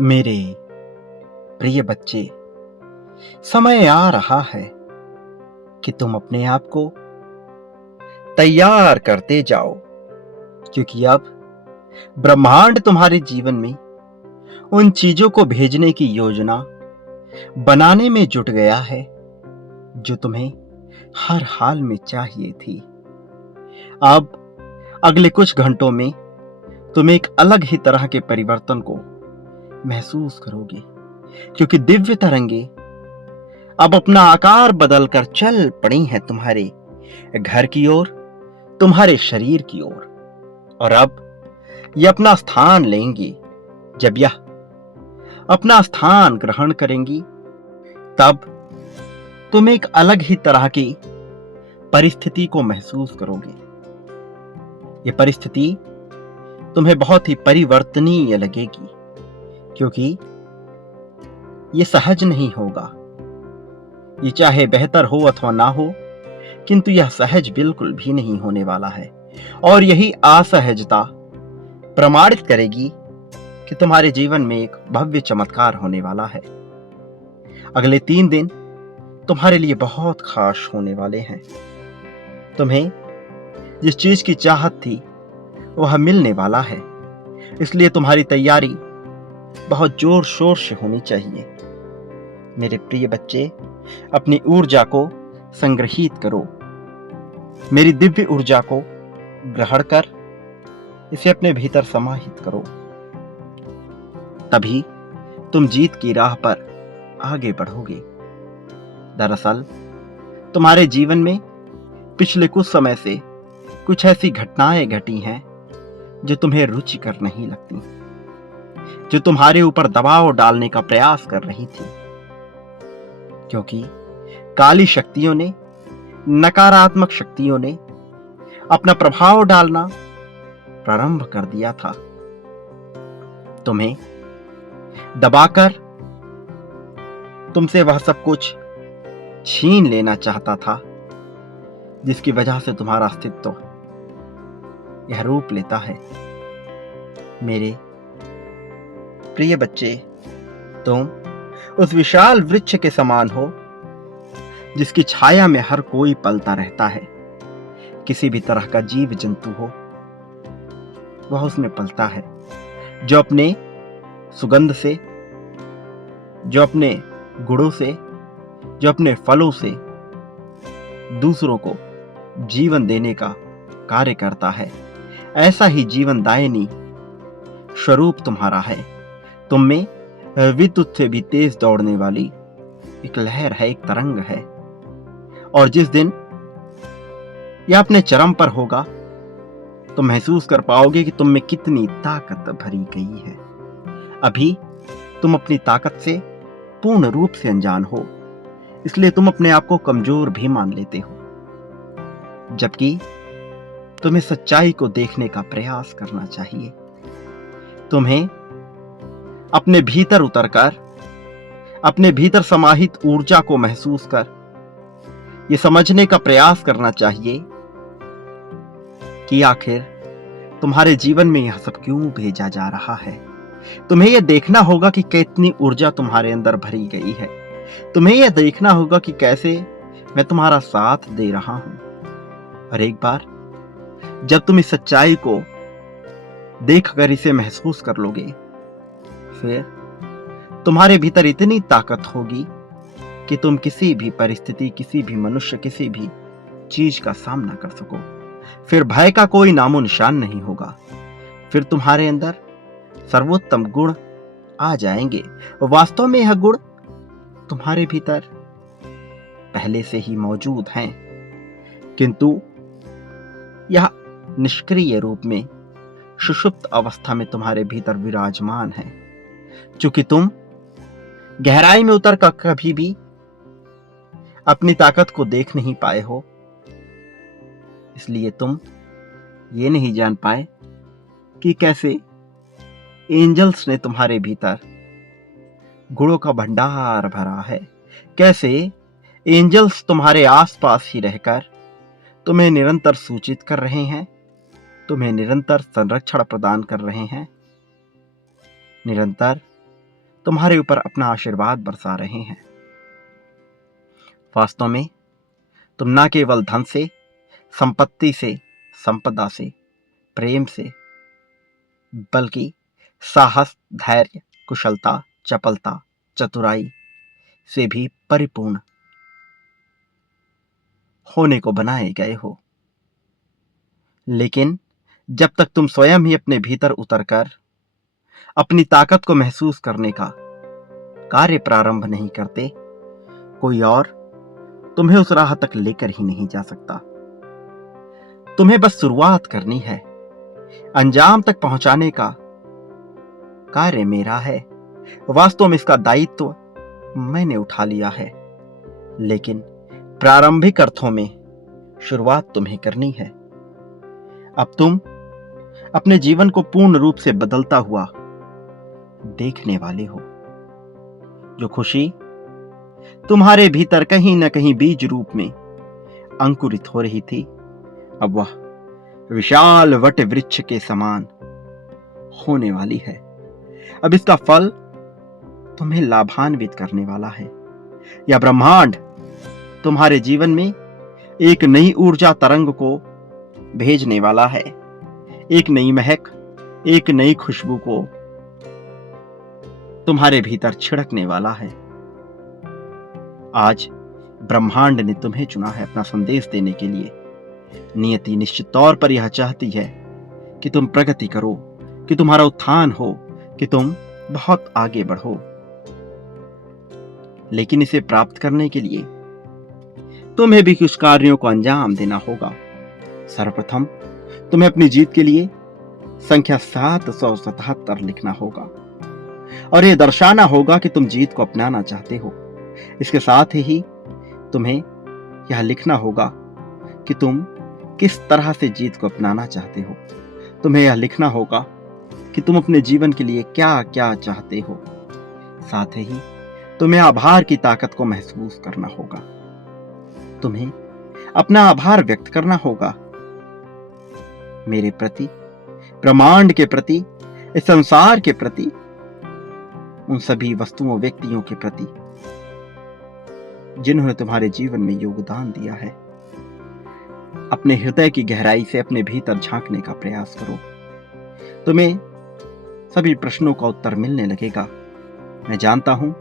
मेरे प्रिय बच्चे, समय आ रहा है कि तुम अपने आप को तैयार करते जाओ, क्योंकि अब ब्रह्मांड तुम्हारे जीवन में उन चीजों को भेजने की योजना बनाने में जुट गया है जो तुम्हें हर हाल में चाहिए थी। अब अगले कुछ घंटों में तुम एक अलग ही तरह के परिवर्तन को महसूस करोगे, क्योंकि दिव्य तरंगे अब अपना आकार बदलकर चल पड़ी हैं तुम्हारे घर की ओर, तुम्हारे शरीर की ओर। और अब ये अपना स्थान लेंगी। जब यह अपना स्थान ग्रहण करेंगी, तब तुम एक अलग ही तरह की परिस्थिति को महसूस करोगे। ये परिस्थिति तुम्हें बहुत ही परिवर्तनीय लगेगी, क्योंकि ये सहज नहीं होगा। ये चाहे बेहतर हो अथवा ना हो, किंतु यह सहज बिल्कुल भी नहीं होने वाला है। और यही असहजता प्रमाणित करेगी कि तुम्हारे जीवन में एक भव्य चमत्कार होने वाला है। अगले 3 दिन तुम्हारे लिए बहुत खास होने वाले हैं। तुम्हें जिस चीज की चाहत थी वह मिलने वाला है, इसलिए तुम्हारी तैयारी बहुत जोर शोर से होनी चाहिए। मेरे प्रिय बच्चे, अपनी ऊर्जा को संग्रहित करो। मेरी दिव्य ऊर्जा को ग्रहण कर इसे अपने भीतर समाहित करो। तभी तुम जीत की राह पर आगे बढ़ोगे। दरअसल तुम्हारे जीवन में पिछले कुछ समय से कुछ ऐसी घटनाएं घटी हैं जो तुम्हें रुचिकर नहीं लगती, जो तुम्हारे ऊपर दबाव डालने का प्रयास कर रही थी, क्योंकि काली शक्तियों ने, नकारात्मक शक्तियों ने अपना प्रभाव डालना प्रारंभ कर दिया था। तुम्हें दबाकर तुमसे वह सब कुछ छीन लेना चाहता था जिसकी वजह से तुम्हारा अस्तित्व यह रूप लेता है। मेरे प्रिय बच्चे, तुम उस विशाल वृक्ष के समान हो जिसकी छाया में हर कोई पलता रहता है। किसी भी तरह का जीव जंतु हो, वह उसमें पलता है, जो अपने सुगंध से, जो अपने गुणों से, जो अपने फलों से दूसरों को जीवन देने का कार्य करता है। ऐसा ही जीवन दायिनी स्वरूप तुम्हारा है। तुम में विद्युत से भी तेज दौड़ने वाली एक लहर है, एक तरंग है। और जिस दिन यह अपने चरम पर होगा, तुम महसूस कर पाओगे कि तुम में कितनी ताकत भरी गई है। अभी तुम अपनी ताकत से पूर्ण रूप से अनजान हो, इसलिए तुम अपने आप को कमजोर भी मान लेते हो, जबकि तुम्हें सच्चाई को देखने का प्रयास करना चाहिए। तुम्हें अपने भीतर उतरकर, अपने भीतर समाहित ऊर्जा को महसूस कर यह समझने का प्रयास करना चाहिए कि आखिर तुम्हारे जीवन में यह सब क्यों भेजा जा रहा है। तुम्हें यह देखना होगा कि कितनी ऊर्जा तुम्हारे अंदर भरी गई है। तुम्हें यह देखना होगा कि कैसे मैं तुम्हारा साथ दे रहा हूं। और एक बार जब तुम इस सच्चाई को देखकर इसे महसूस कर लोगे, फिर तुम्हारे भीतर इतनी ताकत होगी कि तुम किसी भी परिस्थिति, किसी भी मनुष्य, किसी भी चीज का सामना कर सको। फिर भय का कोई नामो निशान नहीं होगा। फिर तुम्हारे अंदर सर्वोत्तम गुण आ जाएंगे। वास्तव में यह गुण तुम्हारे भीतर पहले से ही मौजूद हैं, किंतु यह निष्क्रिय रूप में सुषुप्त अवस्था में तुम्हारे भीतर विराजमान है। चूंकि तुम गहराई में उतर कर कभी भी अपनी ताकत को देख नहीं पाए हो, इसलिए तुम ये नहीं जान पाए कि कैसे एंजल्स ने तुम्हारे भीतर गुणों का भंडार भरा है। कैसे एंजल्स तुम्हारे आसपास ही रहकर तुम्हें निरंतर सूचित कर रहे हैं, तुम्हें निरंतर संरक्षण प्रदान कर रहे हैं, निरंतर तुम्हारे ऊपर अपना आशीर्वाद बरसा रहे हैं। वास्तव में तुम न केवल धन से, संपत्ति से, संपदा से, प्रेम से, बल्कि साहस, धैर्य, कुशलता, चपलता, चतुराई से भी परिपूर्ण होने को बनाए गए हो। लेकिन जब तक तुम स्वयं ही अपने भीतर उतरकर अपनी ताकत को महसूस करने का कार्य प्रारंभ नहीं करते, कोई और तुम्हें उस राह तक लेकर ही नहीं जा सकता। तुम्हें बस शुरुआत करनी है। अंजाम तक पहुंचाने का कार्य मेरा है। वास्तव में इसका दायित्व मैंने उठा लिया है, लेकिन प्रारंभिक अर्थों में शुरुआत तुम्हें करनी है। अब तुम अपने जीवन को पूर्ण रूप से बदलता हुआ देखने वाले हो। जो खुशी तुम्हारे भीतर कहीं न कहीं बीज रूप में अंकुरित हो रही थी, अब वह विशाल वट वृक्ष के समान होने वाली है। अब इसका फल तुम्हें लाभान्वित करने वाला है। यह ब्रह्मांड तुम्हारे जीवन में एक नई ऊर्जा तरंग को भेजने वाला है। एक नई महक, एक नई खुशबू को तुम्हारे भीतर छिड़कने वाला है। आज ब्रह्मांड ने तुम्हें चुना है अपना संदेश देने के लिए। नियति निश्चित तौर पर यह चाहती है कि तुम प्रगति करो, कि तुम्हारा उत्थान हो, कि तुम बहुत आगे बढ़ो। लेकिन इसे प्राप्त करने के लिए तुम्हें भी कुछ कार्यों को अंजाम देना होगा। सर्वप्रथम तुम्हें अपनी जीत के लिए संख्या 777 लिखना होगा और यह दर्शाना होगा कि तुम जीत को अपनाना चाहते हो। इसके साथ ही तुम्हें यह लिखना होगा कि तुम किस तरह से जीत को अपनाना चाहते हो। तुम्हें यह लिखना होगा कि तुम अपने जीवन के लिए क्या क्या चाहते हो। साथ ही तुम्हें आभार की ताकत को महसूस करना होगा। तुम्हें अपना आभार व्यक्त करना होगा मेरे प्रति, ब्रह्मांड के प्रति, इस संसार के प्रति, उन सभी वस्तुओं, व्यक्तियों के प्रति जिन्होंने तुम्हारे जीवन में योगदान दिया है। अपने हृदय की गहराई से अपने भीतर झांकने का प्रयास करो। तुम्हें सभी प्रश्नों का उत्तर मिलने लगेगा। मैं जानता हूं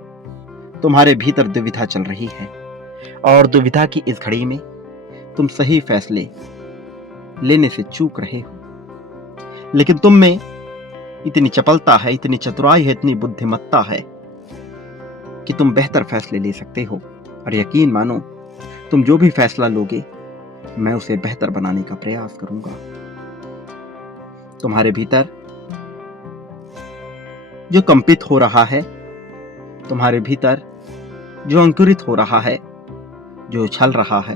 तुम्हारे भीतर दुविधा चल रही है और दुविधा की इस घड़ी में तुम सही फैसले लेने से चूक रहे हो। लेकिन तुम में इतनी चपलता है, इतनी चतुराई है, इतनी बुद्धिमत्ता है कि तुम बेहतर फैसले ले सकते हो। और यकीन मानो, तुम जो भी फैसला लोगे मैं उसे बेहतर बनाने का प्रयास करूंगा। तुम्हारे भीतर जो कंपित हो रहा है, तुम्हारे भीतर जो अंकुरित हो रहा है, जो उछल रहा है,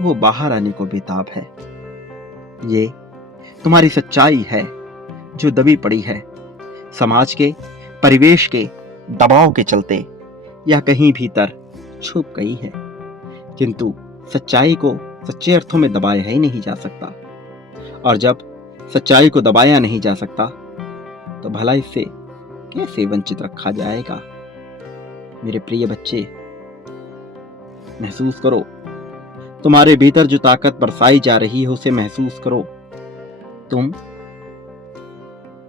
वो बाहर आने को बेताब है। ये तुम्हारी सच्चाई है जो दबी पड़ी है समाज के, परिवेश के दबाव के चलते, यह कहीं भीतर छुप गई है। किंतु सच्चाई को सच्चे अर्थों में दबाया ही नहीं जा सकता, और जब सच्चाई को दबाया नहीं जा सकता तो भला इससे कैसे वंचित रखा जाएगा। मेरे प्रिय बच्चे, महसूस करो, तुम्हारे भीतर जो ताकत बरसाई जा रही है उसे महसूस करो। तुम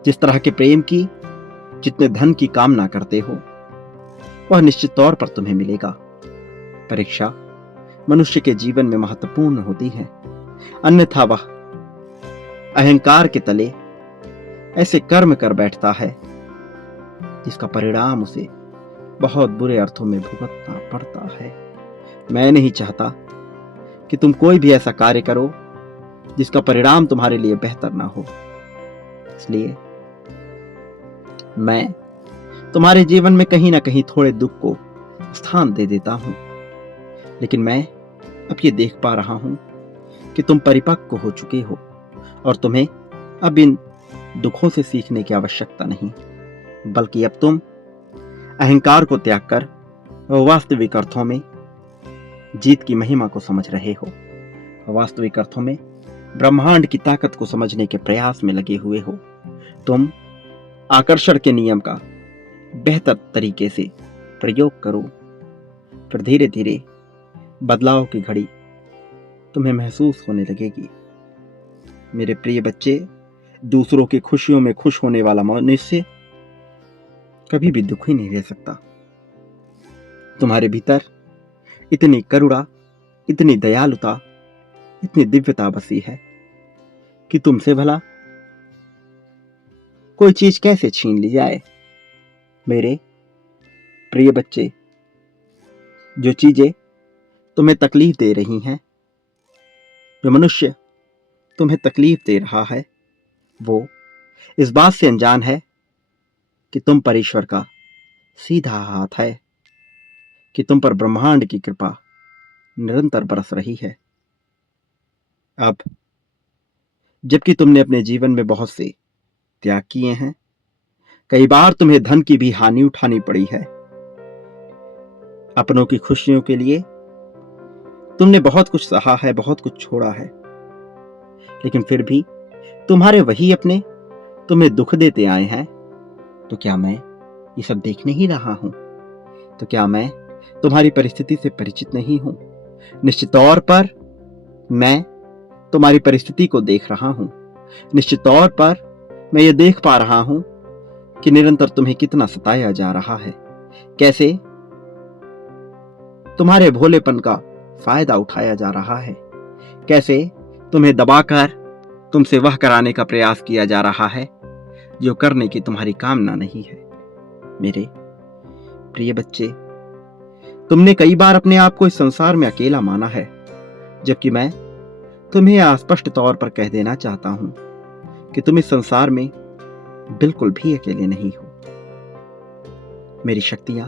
जिस तरह के प्रेम की, जितने धन की कामना करते हो, वह निश्चित तौर पर तुम्हें मिलेगा। परीक्षा मनुष्य के जीवन में महत्वपूर्ण होती है, अन्यथा वह अहंकार के तले ऐसे कर्म कर बैठता है जिसका परिणाम उसे बहुत बुरे अर्थों में भुगतना पड़ता है। मैं नहीं चाहता कि तुम कोई भी ऐसा कार्य करो जिसका परिणाम तुम्हारे लिए बेहतर ना हो। इसलिए मैं तुम्हारे जीवन में कहीं ना कहीं थोड़े दुख को स्थान दे देता हूं, लेकिन मैं अब ये देख पा रहा हूं कि तुम परिपक्व हो चुके हो और तुम्हें अब इन दुखों से सीखने की आवश्यकता नहीं, बल्कि अब तुम अहंकार को त्याग कर वास्तविक अर्थों में जीत की महिमा को समझ रहे हो। वास्तविक अर्थों में ब्रह्मांड की ताकत को समझने के प्रयास में लगे हुए हो। तुम आकर्षण के नियम का बेहतर तरीके से प्रयोग करो, फिर धीरे धीरे बदलाव की घड़ी तुम्हें महसूस होने लगेगी। मेरे प्रिय बच्चे, दूसरों की खुशियों में खुश होने वाला मनुष्य कभी भी दुखी नहीं रह सकता। तुम्हारे भीतर इतनी करुणा, इतनी दयालुता, इतनी दिव्यता बसी है कि तुमसे भला कोई चीज कैसे छीन ली जाए। मेरे प्रिय बच्चे, जो चीजें तुम्हें तकलीफ दे रही हैं, जो मनुष्य तुम्हें तकलीफ दे रहा है, वो इस बात से अनजान है कि तुम पर ईश्वर का सीधा हाथ है, कि तुम पर ब्रह्मांड की कृपा निरंतर बरस रही है। अब जबकि तुमने अपने जीवन में बहुत से त्याग किए हैं, कई बार तुम्हें धन की भी हानि उठानी पड़ी है, अपनों की खुशियों के लिए तुमने बहुत कुछ सहा है, बहुत कुछ छोड़ा है, लेकिन फिर भी तुम्हारे वही अपने तुम्हें दुख देते आए हैं। तो क्या मैं ये सब देख नहीं रहा हूं? तो क्या मैं तुम्हारी परिस्थिति से परिचित नहीं हूं? निश्चित तौर पर मैं तुम्हारी परिस्थिति को देख रहा हूं। निश्चित तौर पर मैं ये देख पा रहा हूं कि निरंतर तुम्हें कितना सताया जा रहा है, कैसे तुम्हारे भोलेपन का फायदा उठाया जा रहा है, कैसे तुम्हें दबाकर तुमसे वह कराने का प्रयास किया जा रहा है जो करने की तुम्हारी कामना नहीं है। मेरे प्रिय बच्चे, तुमने कई बार अपने आप को इस संसार में अकेला माना है, जबकि मैं तुम्हें अस्पष्ट तौर पर कह देना चाहता हूं कि तुम इस संसार में बिल्कुल भी अकेले नहीं हो। मेरी शक्तियां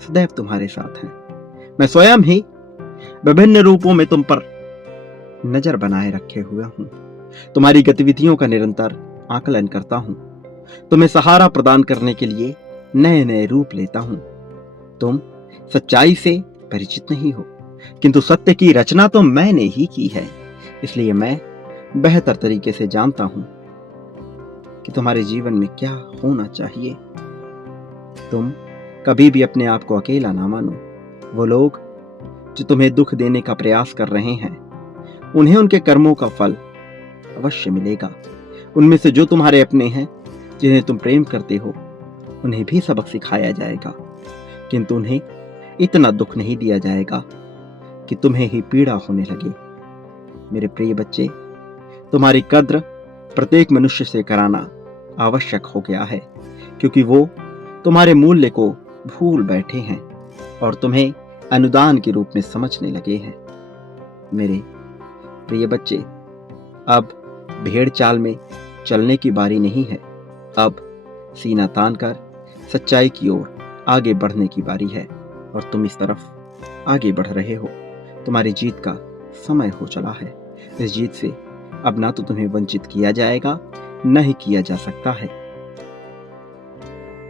सदैव तुम्हारे साथ हैं। मैं स्वयं ही विभिन्न रूपों में तुम पर नजर बनाए रखे हुआ हूं, तुम्हारी गतिविधियों का निरंतर आकलन करता हूं, तुम्हें सहारा प्रदान करने के लिए नए नए रूप लेता हूं। तुम सच्चाई से परिचित नहीं हो, किंतु सत्य की रचना तो मैंने ही की है, इसलिए मैं बेहतर तरीके से जानता हूं कि तुम्हारे जीवन में क्या होना चाहिए। तुम कभी भी अपने आप को अकेला ना मानो। वो लोग जो तुम्हें दुख देने का प्रयास कर रहे हैं, उन्हें उनके कर्मों का फल अवश्य मिलेगा। उनमें से जो तुम्हारे अपने हैं, जिन्हें तुम प्रेम करते हो, उन्हें भी सबक सिखाया जाएगा, किंतु उन्हें इतना दुख नहीं दिया जाएगा कि तुम्हें ही पीड़ा होने लगे। मेरे प्रिय बच्चे, तुम्हारी कद्र प्रत्येक मनुष्य से कराना आवश्यक हो गया है, क्योंकि वो तुम्हारे मूल्य को भूल बैठे हैं और तुम्हें अनुदान के रूप में समझने लगे हैं। मेरे प्रिय बच्चे, अब भेड़ चाल में चलने की बारी नहीं है, अब सीना तान कर सच्चाई की ओर आगे बढ़ने की बारी है, और तुम इस तरफ आगे बढ़ रहे हो। तुम्हारी जीत का समय हो चला है। इस जीत से अब ना तो तुम्हें वंचित किया जाएगा, न ही किया जा सकता है।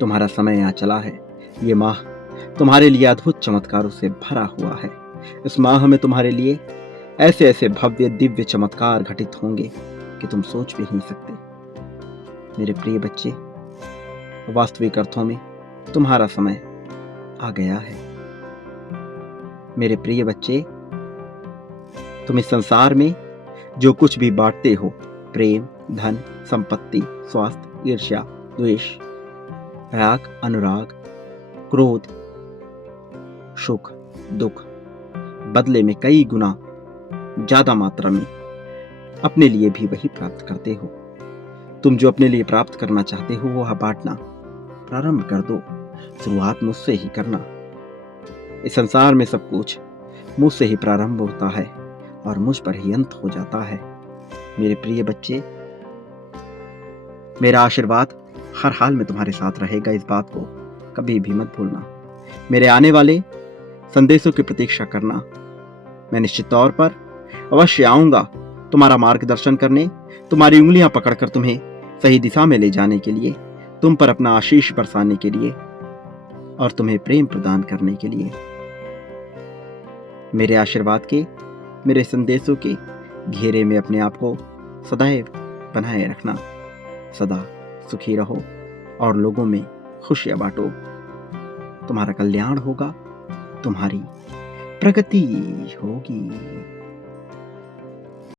तुम्हारा समय आ चला है। ये माह तुम्हारे लिए अद्भुत चमत्कारों से भरा हुआ है। इस माह में तुम्हारे लिए ऐसे ऐसे भव्य दिव्य चमत्कार घटित होंगे कि तुम सोच भी नहीं सकते। मेरे प्रिय बच्चे, वास्तविक अर्थों में तुम्हारा समय आ गया है। मेरे प्रिय बच्चे, तुम इस संसार में जो कुछ भी बांटते हो, प्रेम, धन, संपत्ति, स्वास्थ्य, ईर्ष्या, द्वेष, राग, अनुराग, क्रोध, सुख, दुख, बदले में कई गुना ज्यादा मात्रा में अपने लिए भी वही प्राप्त करते हो। तुम जो अपने लिए प्राप्त करना चाहते हो, वह बांटना प्रारंभ कर दो। शुरुआत मुझसे ही करना। इस संसार में सब कुछ मुझसे ही प्रारंभ होता है और मुझ पर ही अंत हो जाता है। मेरे प्रिय बच्चे, मेरा आशीर्वाद हर हाल में तुम्हारे साथ रहेगा, इस बात को कभी भी मत भूलना। मेरे आने वाले संदेशों की प्रतीक्षा करना। मैं निश्चित तौर पर अवश्य आऊंगा तुम्हारा मार्गदर्शन करने, तुम्हारी उंगलियां पकड़कर तुम्हें सही दिशा में ले जाने के लिए, तुम पर अपना आशीष बरसाने के लिए और तुम्हें प्रेम प्रदान करने के लिए। मेरे आशीर्वाद के, मेरे संदेशों के घेरे में अपने आप को सदैव बनाए रखना। सदा सुखी रहो और लोगों में खुशियां बांटो। तुम्हारा कल्याण होगा, तुम्हारी प्रगति होगी।